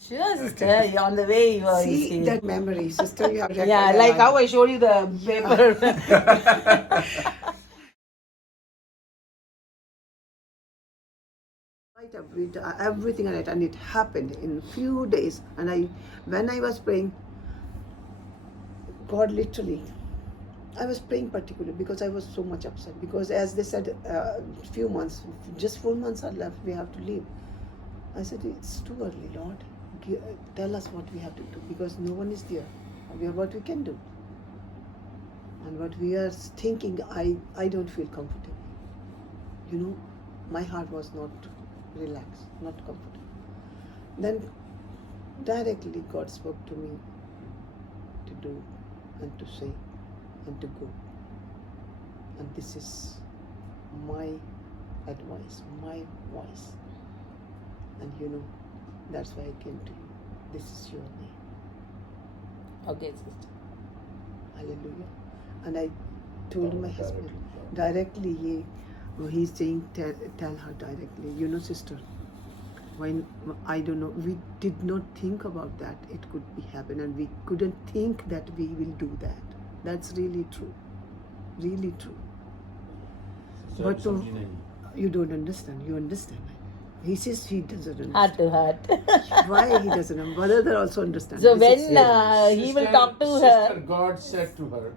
Sure, sister. You're on the way. You are. See that memory, sister. You have Yeah, like how I showed you the paper. everything on it, and it happened in few days. And when I was praying, God literally, I was praying particularly because I was so much upset. Because as they said, few months, just 4 months are left. We have to leave. I said, it's too early, Lord. Tell us what we have to do, because no one is there. What we can do, and what we are thinking. I don't feel comfortable. You know, my heart was not relaxed, not comfortable. Then directly God spoke to me to do and to say and to go. And this is my advice, my voice. And you know, that's why I came to you. This is your name. Okay, sister. Hallelujah. And I told my husband directly, he's saying, tell her directly. You know, sister, when I don't know, we did not think about that it could be happen, and we couldn't think that we will do that. That's really true. Really true. But you don't understand. You understand. He says he doesn't understand. Heart to heart. Why he doesn't understand? Brother also understands. So when he will talk to her. God said to her.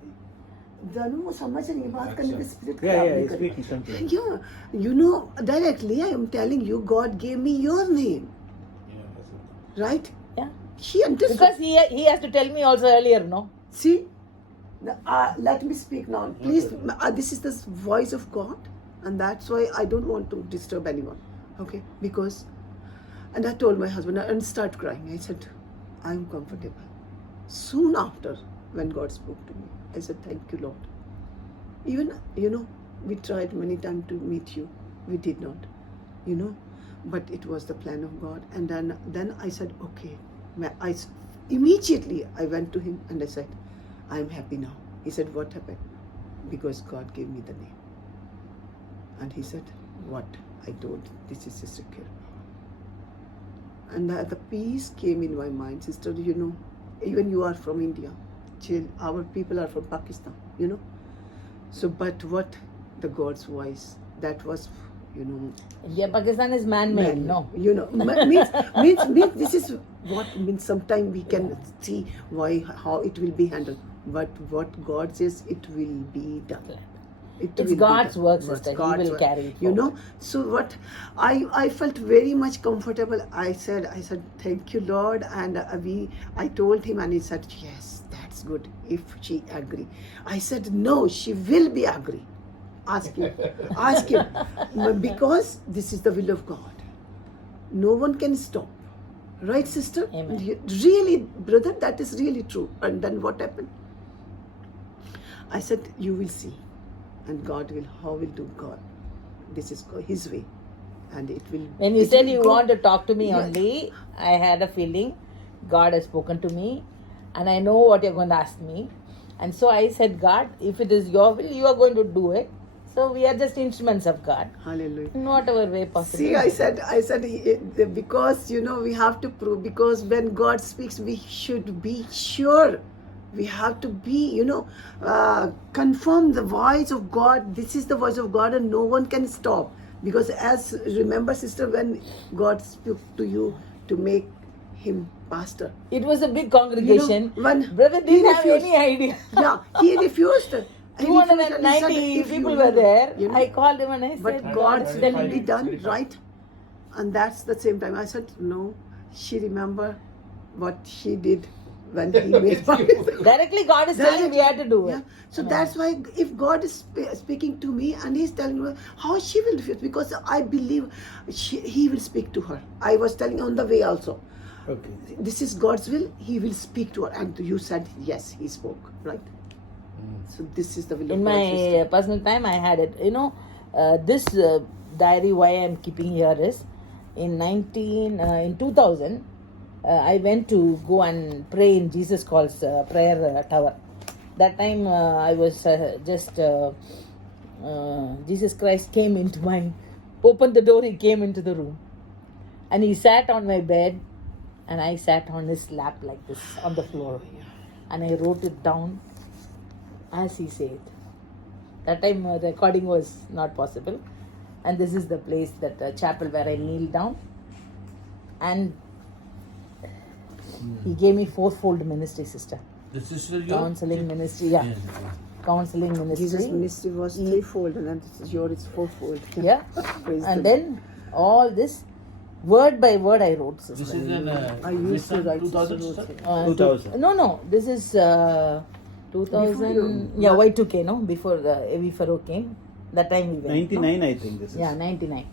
जानू वो समझ रही है बात करने के spirit Yeah, speaking something. Yeah, you know, directly I am telling you, God gave me your name, right? Yeah. He understood. Because he has to tell me also earlier, no? See, let me speak now, please. This is the voice of God, and that's why I don't want to disturb anyone, okay? Because, and I told my husband and start crying. I said, I'm comfortable. Soon after, when God spoke to me, I said, thank you, Lord. Even, you know, we tried many times to meet you. We did not, you know, but it was the plan of God. And then I said, okay. Immediately I went to him and I said, I'm happy now. He said, what happened? Because God gave me the name. And he said, what? I told, this is Sister Kirby. And the peace came in my mind. Sister, you know, even you are from India. Our people are from Pakistan, you know. So, but what the God's voice, that was, you know. Yeah, Pakistan is man-made, no? You know, means this is what means. Sometimes we can see how it will be handled, but what God says, it will be done. It's God's work, sister. He will carry it forward. You know, so what I felt very much comfortable. I said, thank you, Lord, and I told him, and he said, yes, that's good. If she agree, I said, no, she will be agree. Ask him, because this is the will of God. No one can stop, right, sister? Amen. Really, brother, that is really true. And then what happened? I said, you will see. And God will, how will do God? This is His way. And it will. When you said you want to talk to me only, I had a feeling God has spoken to me and I know what you're going to ask me. And so I said, God, if it is your will, you are going to do it. So we are just instruments of God. Hallelujah. In whatever way possible. See, I said, because, you know, we have to prove, because when God speaks, we should be sure. We have to be, you know, confirm the voice of God. This is the voice of God, and no one can stop. Because remember, sister, when God spoke to you to make him pastor. It was a big congregation. You know, when brother didn't have any idea. Yeah, he refused. 290 people were there. You know, I called him and I said, but God's will telling be me. done, right? And that's the same time I said, no, she remember what she did when he made Directly God is telling we have to do it. Yeah. So that's why if God is speaking to me and he's telling me how she will feel, because I believe he will speak to her. I was telling on the way also. Okay. This is God's will. He will speak to her. And you said, yes, he spoke, right? So this is the will In of God. my personal time, I had it. You know, this diary, why I'm keeping here is, in 2000, I went to go and pray in Jesus Calls prayer tower. That time I was Jesus Christ came into opened the door, he came into the room. And he sat on my bed and I sat on his lap like this on the floor, and I wrote it down as he said. That time recording was not possible, and this is the place, that chapel where I kneel down, and he gave me fourfold ministry, sister. The sister Counseling ministry, yeah. Yes. Counseling ministry. Jesus' ministry was threefold, and then this is yours, fourfold. Yeah. Praise And the then all this, word by word, I wrote, sister. This is in I used to recent write 2000 sister sister? notes. 2000. No, this is 2000. Yeah, Y2K, no? Before the Evi Faro came. That time we went. 99, I think this is. Yeah, 99.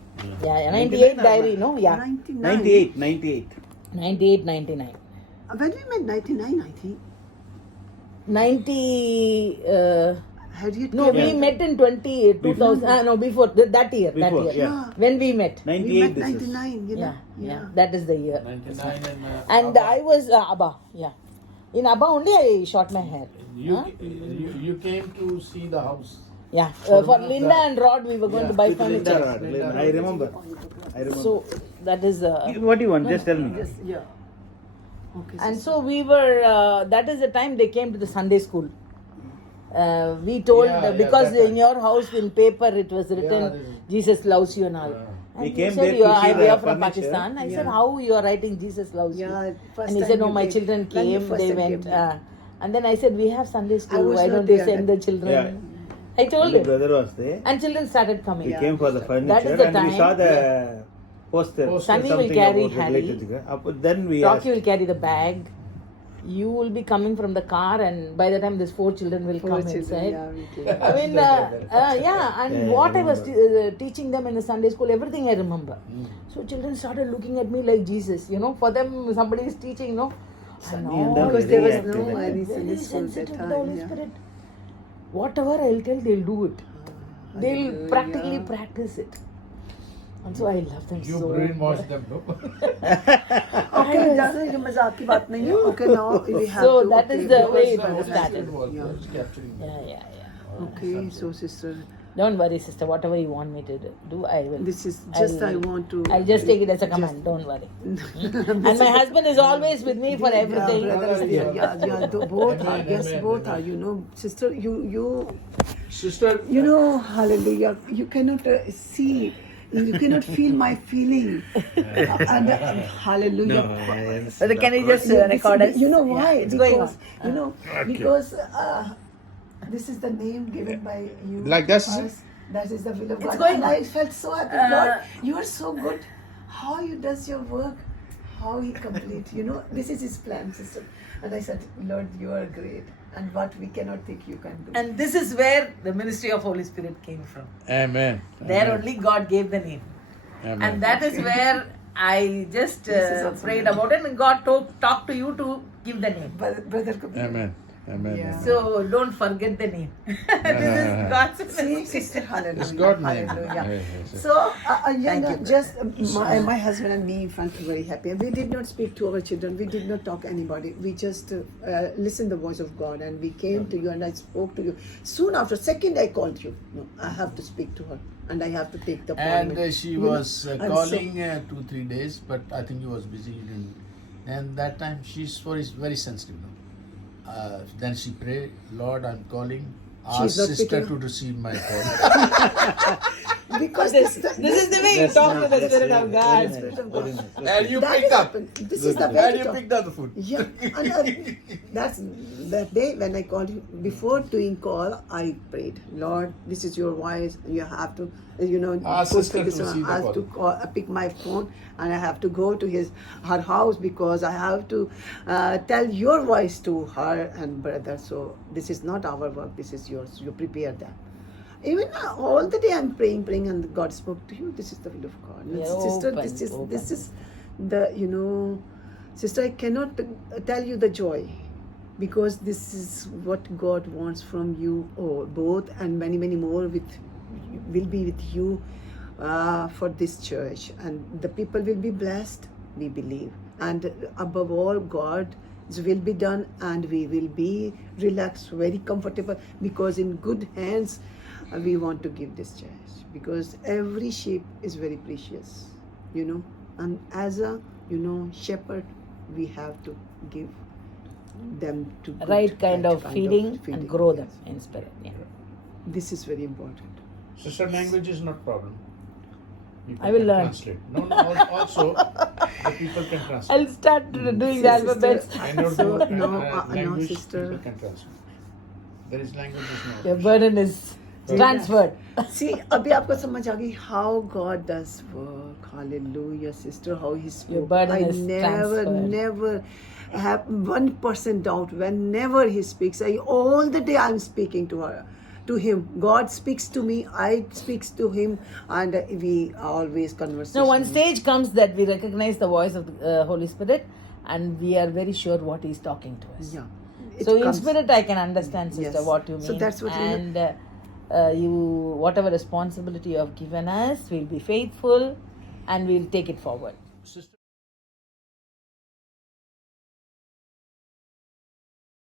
Yeah. Yeah, 99 98 or diary, no? Yeah. 99. 98. 98, 99. When we met 99, I think. 90. Harriet No, came we in- met in 2000. No, before that year. Before, that year. yeah. When we met. 98 We met this is. 99, you know. Yeah, that is the year. 99 And Abba. I was Abba, yeah. In Abba only I shot my hair. You came to see the house. Yeah, For for the- Linda and Rod, we were going Yeah, to buy With Linda furniture. Rod, I remember. So that is What do you want? Just tell me. Yes, yeah. Okay. and so we were. That is the time they came to the Sunday school. We told Yeah, because that in your house in paper it was written Yeah, this is- Jesus loves you and all. Yeah. And We he came said, there "You to are, see we the are from furniture." Pakistan." I said, Yeah. "How you are writing Jesus loves you?" Yeah, first And he time said, "No, you my came. children When you came. first They time went." came. And then I said, "We have Sunday school. was Why not don't you there send the that- children?" Yeah. I told My him. brother was there. And children started coming. We came for the furniture That is the and we time. saw the poster. Sunny will something carry about Harry. related to- Then we Rocky asked, will carry the bag. You will be coming from the car, and by the time these 4 children will Four come children, inside. yeah, we came. I mean, yeah, and Yeah, what I I was remember. teaching them in the Sunday school, everything I remember. So children started looking at me like Jesus, you know. For them, somebody is teaching, no. And and all then Because very there was active no that Sunday time. very school that sensitive to time, the Holy yeah. Spirit. Whatever I'll tell, they'll do it. They'll Hallelujah. practically practice it. And so I love them You so brainwashed them, no? Okay, ज़्यादा ये मजाक की बात नहीं है. Okay, now we have So to. that okay. is the way it Because was the started. was Yeah. capturing them. Yeah. Okay, so sister, Don't worry, sister. Whatever you want me to do, I will. this is just I I'll- want to. I'll just take it as a command. Don't worry. And my husband is always with me for everything. Yeah, brothers, yeah, both are. Amen, Yes, amen, both are. amen. You know, sister, you Sister, know, hallelujah. You cannot see. You cannot feel my feeling. And hallelujah. But can you just Yeah, record this- us? You know why? Yeah, it's going Because on. you know because this is the name given by you. Like that's to us. That is the will of It's God. going And on. I felt so happy. Lord, you are so good. How you does your work, how he complete. You know, this is his plan, sister. And I said, Lord, you are great. And what we cannot think you can do. And this is where the ministry of Holy Spirit came from. Amen. There only God gave the name. Amen. And that is where I just This is also prayed nice. about it, and God talked to you to give the name. Brother Kabir. Amen. Amen. Yeah. Amen. So don't forget the name. This is God's See, ministry. sister, hallelujah. It's God name. Hallelujah. Yes, yes, yes. So, Thank you. just my husband and me felt very happy. And we did not speak to our children. We did not talk to anybody. We just listened the voice of God. And we came to you and I spoke to you. Soon after, second I called you. No, I have to speak to her. And I have to take the appointment. And she You know, was I'm so- calling 2-3 days, but I think he was busy. And that time she's very sensitive. No? Then she prayed, Lord, I'm calling. Ask She's not sister picking to up. receive my call. Because This is the way you That's talk to nice, the that's Spirit very of nice, God. very nice, very nice. And you that picked is up. happened. This is the way And to you talk. picked up the food. Yeah, and that's that day when I called you. Before doing call, I prayed, Lord, this is your voice. You have to, Ask put sister this to on. see the I have call. to pick my phone, and I have to go to her house because I have to tell your voice to her and brother. So this is not our work. This is yours. You prepare that. Even all the day I'm praying, and God spoke to you. This is the will of God. And Yeah, sister, open, this open. is the sister. I cannot tell you the joy, because this is what God wants from you all, both, and many more will be with you for this church, and the people will be blessed. We believe, and above all, God's will be done, and we will be relaxed, very comfortable, because in good hands we want to give this church, because every sheep is very precious, and as a shepherd, we have to give them to good, Right kind of feeding and grow them yes. in spirit. Yeah. This is very important. Sister, language is not problem. People I will can learn. Translate. No, also the people can translate. I'll start doing the Sister, alphabets. I don't So, know no, language. sister. People can translate. There is language. Your burden is transferred. See, अभी आपको समझ आ गई how God does work. Hallelujah, sister. How He spoke. Your burden I is never, transferred. never have 1% doubt whenever He speaks. All the day I'm speaking to her, to Him. God speaks to me. I speaks to Him, and we always converse. No, one stage comes that we recognize the voice of the Holy Spirit, and we are very sure what He's talking to us. Yeah. So It in comes. spirit, I can understand, sister, Yes. what you mean. So that's what we- and you, whatever responsibility you have given us, we'll be faithful, and we'll take it forward. Sister.